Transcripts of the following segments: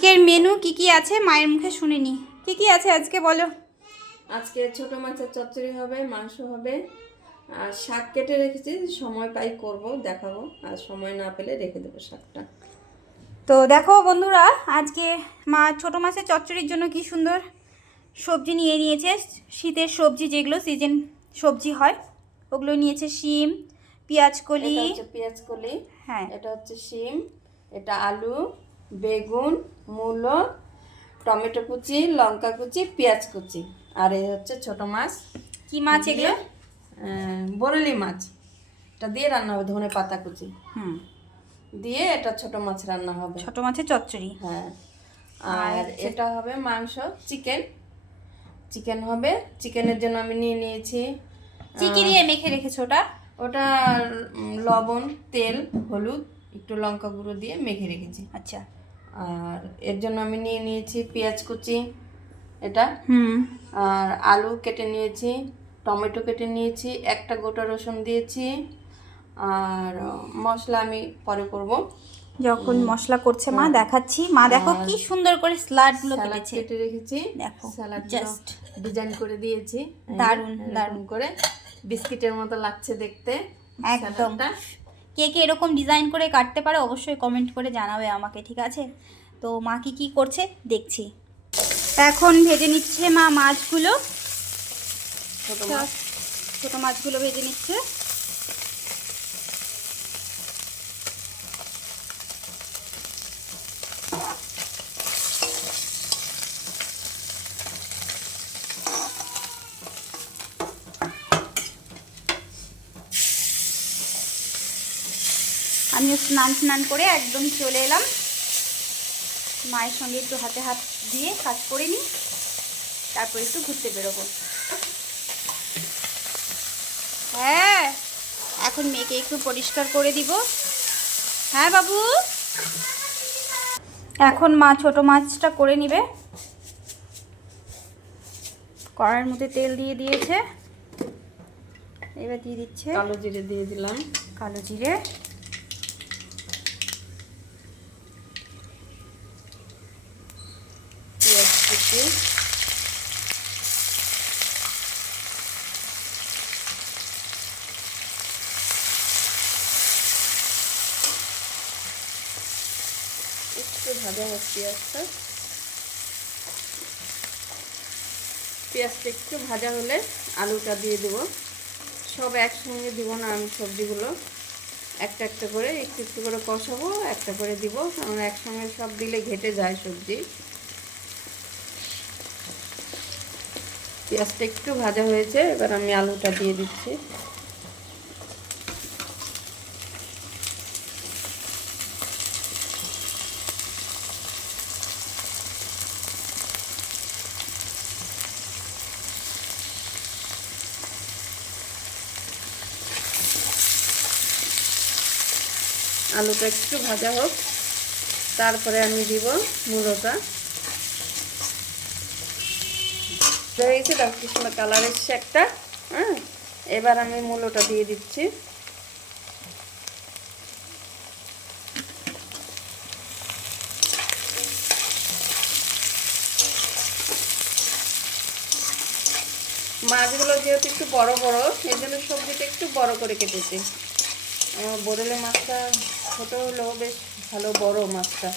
আজকের মেনু কি আছে মায়ের মুখে শুনিনি। কি আছে আজকে বলো। আজকে ছোট মাছের চচ্চড়ি হবে, মাংস হবে, আর শাক কেটে রেখেছি, সময় পাই করব, দেখাবো, আর সময় না পেলে রেখে দেবো শাকটা। তো দেখো বন্ধুরা, আজকে মা ছোট মাছের চচ্চড়ির জন্য কি সুন্দর সবজি নিয়ে নিয়েছে। শীতের সবজি যেগুলো সিজন সবজি হয় ওগুলো নিয়েছে। শিম, পেঁয়াজকলি, এটা হচ্ছে পেঁয়াজকলি, হ্যাঁ এটা হচ্ছে শিম, এটা আলু, বেগুন, মূলো, টমেটো কুচি, লঙ্কা কুচি, পেঁয়াজ কুচি, আর এই হচ্ছে ছোট মাছ। কি মাছ এগুলো? বরেলি মাছ। এটা দিয়ে রান্না হবে, ধনে পাতা কুচি হুম, দিয়ে এটা ছোট মাছ রান্না হবে। ছোট মাছের চচ্চড়ি। হ্যাঁ, আর এটা হবে মাংস, চিকেন। চিকেন হবে। চিকেনের জন্য আমি নিয়ে নিয়েছি, কি দিয়ে মেখে রেখেছো ওটা? ওটা লবণ, তেল, হলুদ, একটু লঙ্কা গুঁড়ো দিয়ে মেখে রেখেছি। আচ্ছা। আর এর জন্য আমি নিয়ে নিয়েছি পেঁয়াজ কুচি, এটা, হুম, আর আলু কেটে নিয়েছি, টমেটো কেটে নিয়েছি, একটা গোটা রসুন দিয়েছি, আর মশলা আমি পরে করব। যখন মশলা করছে মা দেখাচ্ছি। মা দেখো কি সুন্দর করে স্যালাডগুলো স্যালাড কেটেছে। কেটে রেখেছি, দেখো স্যালাড জাস্ট ডিজাইন করে দিয়েছি। দারুণ এরকম দারুণ করে বিস্কিটের মতো লাগছে দেখতে একদম। স্যালাডটা। কে এরকম ডিজাইন করে কাটতে পারে অবশ্যই কমেন্ট করে জানাবে আমাকে, ঠিক আছে? তো মা কি করছে দেখছি। এখন ভেজে নিচ্ছে মা মাছগুলো, ছোট মাছগুলো ভেজে নিচ্ছে। আমিও স্নান করে একদম চলে এলাম। মায়ের সঙ্গে একটু হাতে হাত দিয়ে কাজ করে নিই, তারপর একটু ঘুরতে বেরোবো। হ্যাঁ, এখন মেয়েকে একটু পরিষ্কার করে দিব। হ্যাঁ বাবু, এখন মা ছোট মাছটা করে নিবে। কড়াইয়ের মধ্যে তেল দিয়ে দিয়েছে, এবার দিয়ে দিচ্ছে কালো জিরে দিয়ে দিলাম, কালো জিরে, পেঁয়াজ কুচি, একটু ভাজা হোক পেঁয়াজটা। পেঁয়াজটা একটু ভাজা হলে আলুটা দিয়ে দেবো। সব একসঙ্গে দিব না আমি সবজিগুলো, একটা একটা করে একটু একটু করে কষাবো, একটা করে দিব, কারণ একসঙ্গে সব দিলে ঘেটে যায় সবজি। পেঁয়াজটা একটু ভাজা হয়েছে, এবার আমি আলুটা দিয়ে দিচ্ছি। আলুটা একটু ভাজা হোক, তারপরে আমি দিব মূলোটা। হয়ে গেছে, দেখো কি সুন্দর কালার এসছে একটা। হ্যাঁ, এবার আমি মূলোটা দিয়ে দিচ্ছি। মাছগুলো যেহেতু একটু বড় বড়, সেই জন্য সবজিটা একটু বড় করে কেটেছি। আমার বরেলে মাছটা ছোট হলেও বেশ ভালো বড় মাছটা।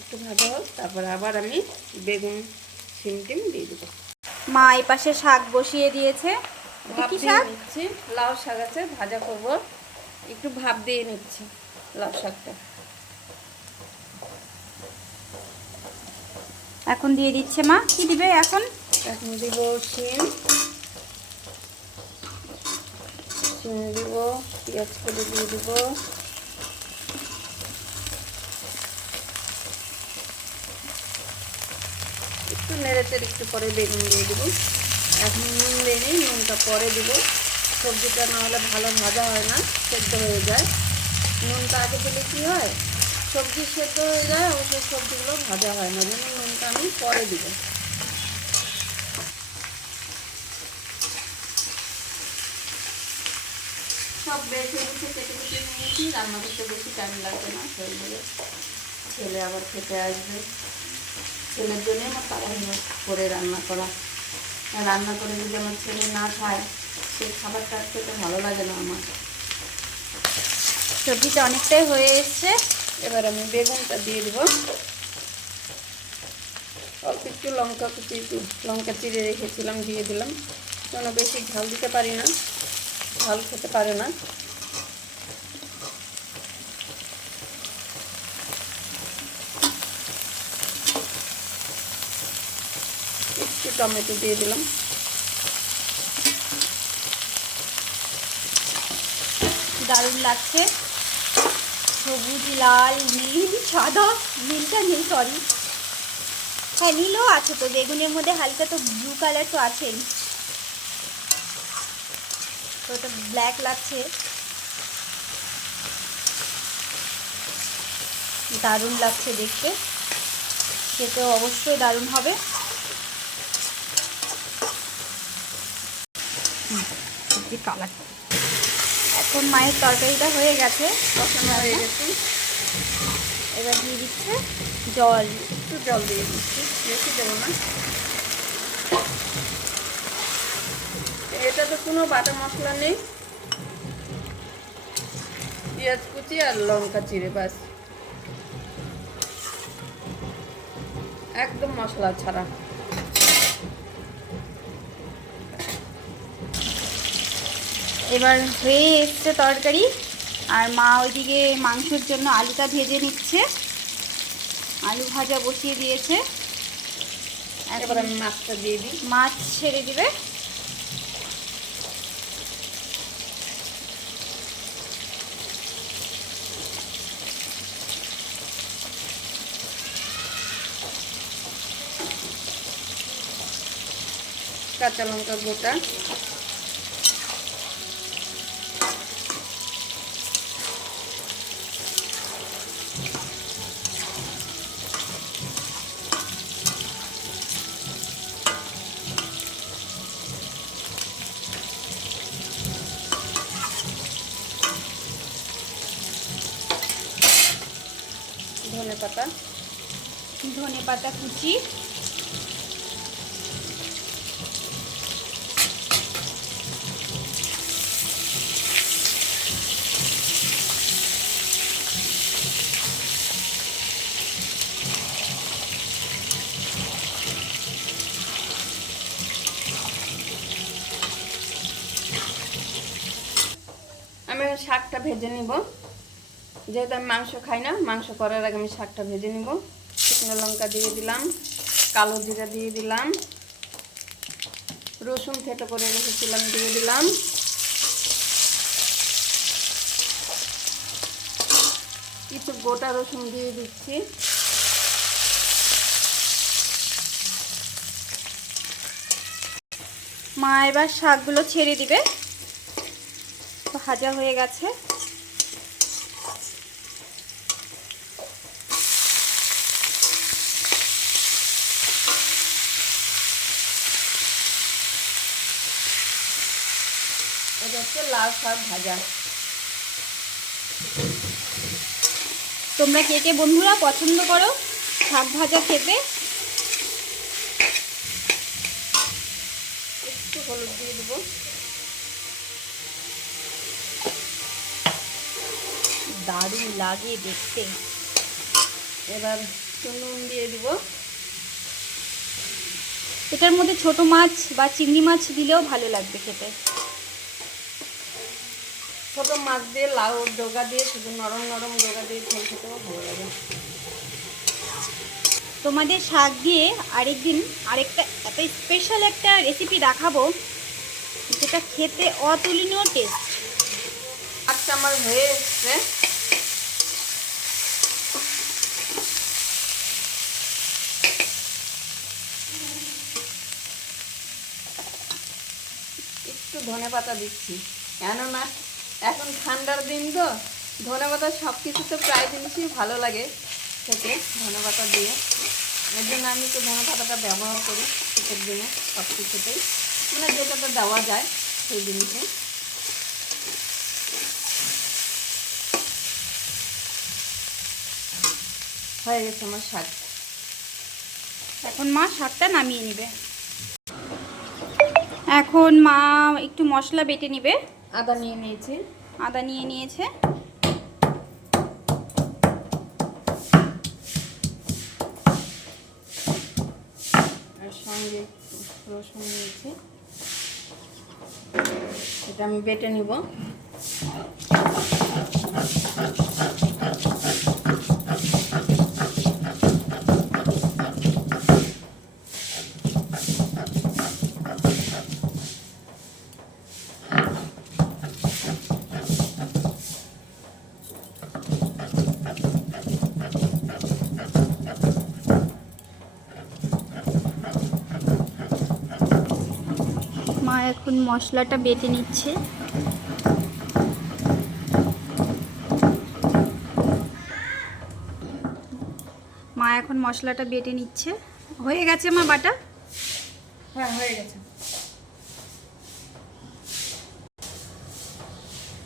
একটু ভাজা হোক, তারপর আবার আমি বেগুন, শিম টিম দিয়ে দেবো। মা এই পাশে শাক বসিয়ে দিয়েছে। ভাপ কি দিয়ে শাক? নিচ্ছি, লাউ শাক আছে, ভাজা করব, একটু ভাপ দিয়ে নিচ্ছি লাউ শাকটা। এখন দিয়ে দিচ্ছে মা। কি দিবে এখন? এখন দিব শিম, শিম দিব, পেঁয়াজ করে দিয়ে দিব, একটু নেড়েচেড়ে একটু পরে বেগুন দিয়ে দেবো। এখন নুন দিই, নুনটা পরে দিব। সবজিটা না হলে ভালো ভাজা হয় না, সেদ্ধ হয়ে যায়। নুনটা আগে দিলে কী হয়, সবজি সেদ্ধ হয়ে যায়, অবশ্য সবজিগুলো ভাজা হয় না, জন্য নুনটা আমি পরে দিব। সব বেছে বেছে কেটে কেটে নিয়েছি, রান্না করতে বেশি টাইম লাগবে না, হয়ে যাবে। ছেলে আবার খেতে আসবে, ছেলের জন্যই আমার তাড়াহুড়ো করে রান্না করা। রান্না করে যদি আমার ছেলে না খায়, সেই খাবারটা খেতে ভালো লাগে না আমার। সবজিটা অনেকটাই হয়ে এসছে। এবার আমি বেগুনটা দিয়ে দেবো। অল্প একটু লঙ্কা কুচি, একটু লঙ্কা চিড়ে রেখেছিলাম, দিয়ে দিলাম। কেন বেশি ঝাল দিতে পারি না, ঝাল খেতে পারে না। একটু টমেটো দিয়ে দিলাম। দারুণ লাগছে, সবুজ, লাল, নীল, সাদা, নীলটা নেই, সরি, হ্যাঁ নীলও আছে তো, বেগুনের মধ্যে হালকা তো ব্লু কালার তো আছেই, তো ওটা ব্ল্যাক লাগছে। দারুণ লাগছে দেখতে, খেতেও অবশ্যই দারুণ হবে। সবজি কালার, এখন মায়ের তরকারিটা হয়ে গেছে, কষানো হয়ে গেছে। এবার দিয়ে দিচ্ছে জল। একটু জল দিয়ে দিচ্ছি, বেশি দেবো না। এটা তো কোনো বাটা মশলা নেই, পেঁয়াজ কুচি আর লঙ্কা চিড়ে, ব্যাস, একদম মশলা ছাড়া। এবার হয়ে এসছে তরকারি, আর মা ওইদিকে মাংসের জন্য আলুটা ভেজে নিচ্ছে, আলু ভাজা বসিয়ে দিয়েছে। এবার আমি মাছটা দিয়ে দিই। মাছ ছেড়ে দিবে। কাঁচা লঙ্কা গোটা, ধনেপাতা, ধনেপাতা কুচি, আমি শাকটা ভেজে নিব। যেহেতু আমি মাংস খাই না, মাংস করার আগে আমি শাকটা ভেজে নিব। শুকনো লঙ্কা দিয়ে দিলাম, কালো জিরা দিয়ে দিলাম, রসুন থেতো করে রেখেছিলাম দিয়ে দিলাম, কিছু গোটা রসুন দিয়ে দিচ্ছি, মা এবার শাকগুলো ছেড়ে দিবে, ভাজা হয়ে গেছে। এটা হচ্ছে লাল শাক ভাজা। তোমরা কে কে বন্ধুরা পছন্দ করো শাক ভাজা খেতে? একটু হলুদ দিয়ে দেবো, দারুণ লাগে দেখতে। এবার নুন দিয়ে দিব। এটার মধ্যে ছোট মাছ বা চিংড়ি মাছ দিলেও ভালো লাগবে খেতে। ছোট মাছ দিয়ে, লাউ ডগা দিয়ে, শুধু নরম নরম ডগা দিয়ে ঝোল খেতেও ভালো লাগে। তোমাদের শাক দিয়ে আরেকদিন আরেকটা এত স্পেশাল একটা রেসিপি দেখাবো, যেটা খেতে অতুলনীয় টেস্ট। আজকে আমার হয়ে এসছে। একটু ধনেপাতা দিচ্ছি, কেননা এখন ঠান্ডার দিন তো, ধনেপাতা সব কিছুতে প্রায় জিনিসই ভালো লাগে খেতে, ধনেপাতা দিয়ে। এর জন্য আমি তো ধনেপাতাটা ব্যবহার করি শীতের দিনে সব কিছুতেই, মানে যেটাতে দেওয়া যায় সেই জিনিসে। হয়ে গেছে আমার শাক। এখন মা শাকটা নামিয়ে নেবে। এখন মা একটু মশলা বেটে নেবে। আদা নিয়ে নিয়েছি। আদা নিয়ে নিয়েছে। আর সঙ্গে রসুন নিয়েছি, এটা আমি বেটে নিব। মা এখন মশলাটা বেটে নিচ্ছে। মা এখন মশলাটা বেটে নিচ্ছে। হয়ে গেছে মা বাটা? হ্যাঁ, হয়ে গেছে।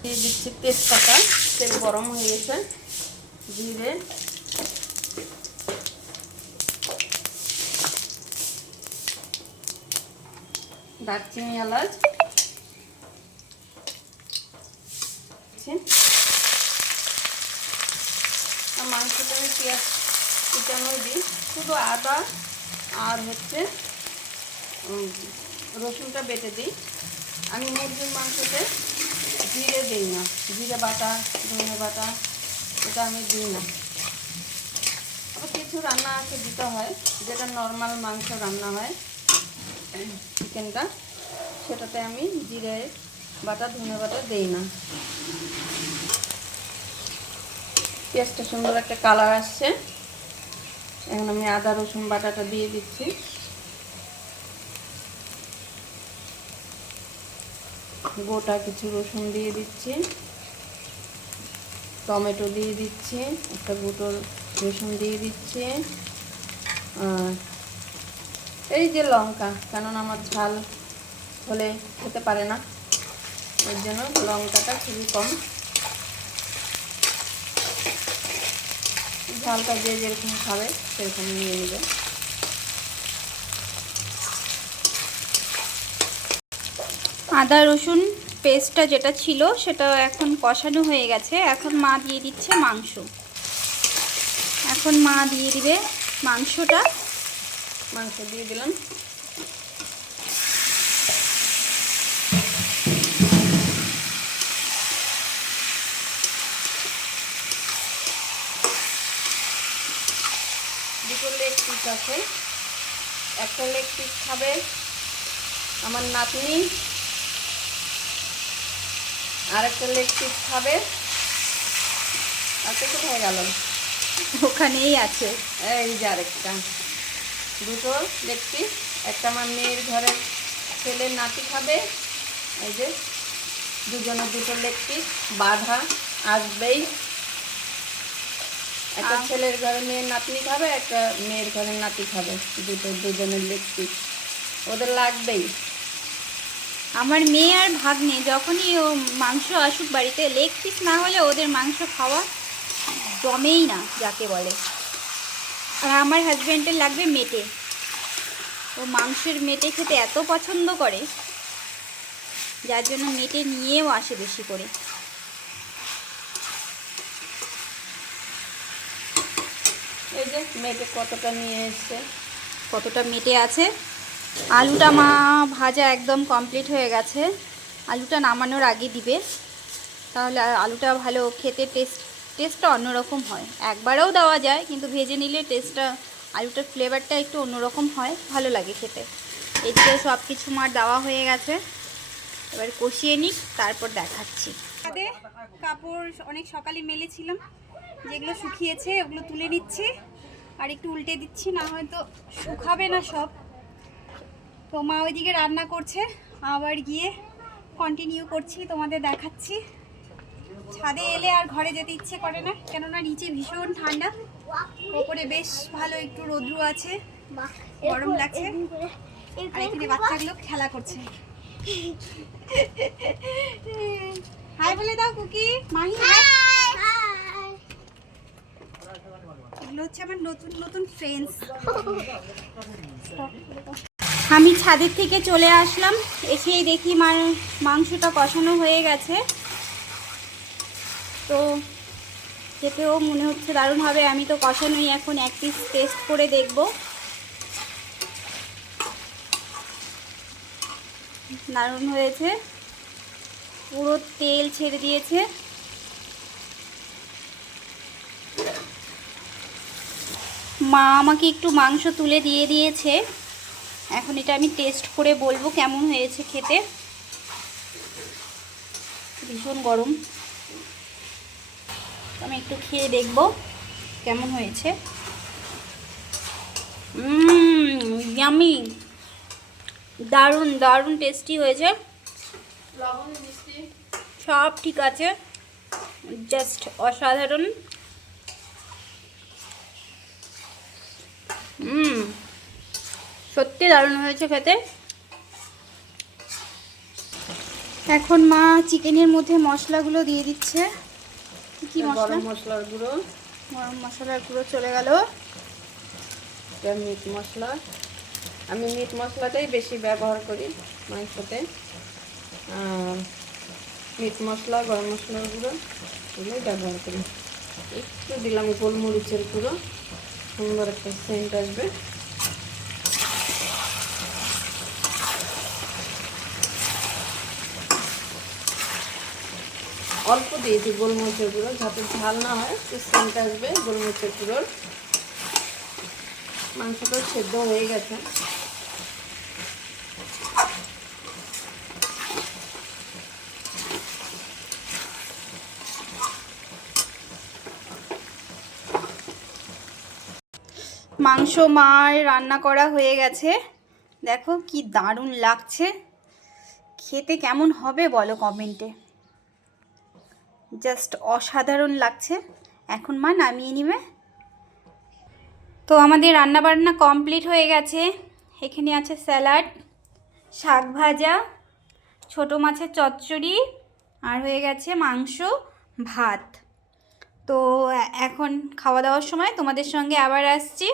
দিয়ে দিচ্ছি তেজপাতা, তেল গরম হয়ে গেছে। জিরে, দারচিনি, এলাচ, আর মাংসটা আমি পেঁয়াজ কুচানো দিই, শুধু আদা আর রসুনটা বেটে দিই। আমি মুরগির মাংসতে জিরে দিই না, জিরে বাটা, ধনে বাটা এটা আমি দিই না। আবার কিছু রান্না আছে দিতে হয়, যেটা নর্মাল মাংস রান্না হয় চিকেনটা, সেটাতে আমি জিরে বাটা, ধনে বাটা দিই না। পেঁয়াজটা সুন্দর একটা কালার আসছে। এখন আমি আদা রসুন বাটাটা দিয়ে দিচ্ছি। গোটা কিছু রসুন দিয়ে দিচ্ছি, টমেটো দিয়ে দিচ্ছি, একটা গোটা রসুন দিয়ে দিচ্ছি, আর এই যে লঙ্কা, কেননা আমার ঝাল হলে খেতে পারে না, ওই জন্য লঙ্কাটা খুবই কম। ঝালটা যে যেরকম খাবে সেরকম নিয়ে নেবে। আদা রসুন পেস্টটা যেটা ছিল সেটা এখন কষানো হয়ে গেছে। এখন মা দিয়ে দিচ্ছে মাংস। এখন মা দিয়ে দিবে মাংসটা। মাংস দিয়ে দিলাম। দুটো লেগ পিস আছে, একটা লেগ পিস খাবে আমার নাতনি, আর একটা লেগ পিস খাবে। আর তো কোথায় গেল? ওখানেই আছে। এই যে আরেকটা, দুটো লেগ পিস, একটা আমার মেয়ের ঘরের ছেলের নাতি খাবে। এই যে দুজনের দুটো লেগ পিস বাঁধা আসবেই। একটা ছেলের ঘরে মেয়ের নাতনি খাবে, একটা মেয়ের ঘরের নাতি খাবে, দুজনের লেগ পিস ওদের লাগবেই। আমার মেয়ে আর ভাগ্নে যখনই ও মাংস আসুক বাড়িতে, লেগ পিস না হলে ওদের মাংস খাওয়া জমেই না যাকে বলে। আর আমার হাজব্যান্ডের লাগবে মেটে। ও মাংসের মেটে খেতে এত পছন্দ করে, যার জন্য মেটে নিয়েও আসে বেশি করে। এই যে মেটে কতটা নিয়ে এসছে, কতটা মেটে আছে। আলুটা মা ভাজা একদম কমপ্লিট হয়ে গেছে। আলুটা নামানোর আগে দিবে, তাহলে আলুটা ভালো খেতে টেস্টটা অন্যরকম হয়। একবারেও দেওয়া যায়, কিন্তু ভেজে নিলে টেস্টটা, আলুটার ফ্লেভারটা একটু অন্যরকম হয়, ভালো লাগে খেতে। এদিকে সব কিছু মার দেওয়া হয়ে গেছে, এবার কষিয়ে নিই, তারপর দেখাচ্ছি। কাপড় অনেক সকালে মেলেছিলাম, যেগুলো শুকিয়েছে ওগুলো তুলে নিচ্ছি, আর একটু উল্টে দিচ্ছি, না হয়তো শুকাবে না সব। তো মা ওইদিকে রান্না করছে, আবার গিয়ে কন্টিনিউ করছি, তোমাদের দেখাচ্ছি। ছাদে এলে আর ঘরে যেতে ইচ্ছে করে না, কেননা নিচে ভীষণ ঠান্ডা, ওপরে বেশ ভালো একটু রৌদ্র আছে, গরম লাগছে। আর এখানে বাচ্চাগুলো খেলা করছে। হাই বলে দাও কুকি, মাহি হাই। এগুলো হচ্ছে আমার নতুন নতুন ফ্রেন্ডস। আমি ছাদের থেকে চলে আসলাম, এসেই দেখি মাংসটা কষানো হয়ে গেছে। তো খেতেও মনে হচ্ছে দারুণ হবে। আমি তো কষানোই, এখন এক পিস টেস্ট করে দেখব। দারুণ হয়েছে, পুরো তেল ছেড়ে দিয়েছে। মা আমাকে একটু মাংস তুলে দিয়ে দিয়েছে, এখন এটা আমি টেস্ট করে বলবো কেমন হয়েছে খেতে। ভীষণ গরম, আমি একটু খেয়ে দেখব কেমন হয়েছে। ইয়ামি, দারুণ দারুণ টেস্টি হয়েছে, সব ঠিক আছে, জাস্ট অসাধারণ। সত্যি দারুণ হয়েছে খেতে। এখন মা চিকেনের মধ্যে মশলাগুলো দিয়ে দিচ্ছে। কি মশলা? গরম মশলার গুঁড়ো, গরম মশলার গুঁড়ো চলে গেল। মিট মশলা, আমি মিট মশলাটাই বেশি ব্যবহার করি মাংসতে। মিট মশলা, গরম মশলার গুঁড়ো এগুলোই ব্যবহার করি। একটু দিলাম গোলমরিচের গুঁড়ো, সুন্দর একটা সেন্ট আসবে। অল্প দিয়েছি গোলমরিচের গুঁড়ো, যাতে ঝাল না হয়, একটু সেন্ট আসবে গোলমরিচের গুঁড়োর। মাংসটা সেদ্ধ হয়ে গেছে। মাংস মার রান্না করা হয়ে গেছে, দেখো কি দারুণ লাগছে। খেতে কেমন হবে বলো কমেন্টে, জাস্ট অসাধারণ লাগছে। এখন মা নামিয়ে নিবে। তো আমাদের রান্না বান্না কমপ্লিট হয়ে গেছে। এখানে আছে স্যালাড, শাক ভাজা, ছোটো মাছের চচ্চড়ি, আর হয়ে গেছে মাংস, ভাত। তো এখন খাওয়া দাওয়ার সময় তোমাদের সঙ্গে আবার আসছি।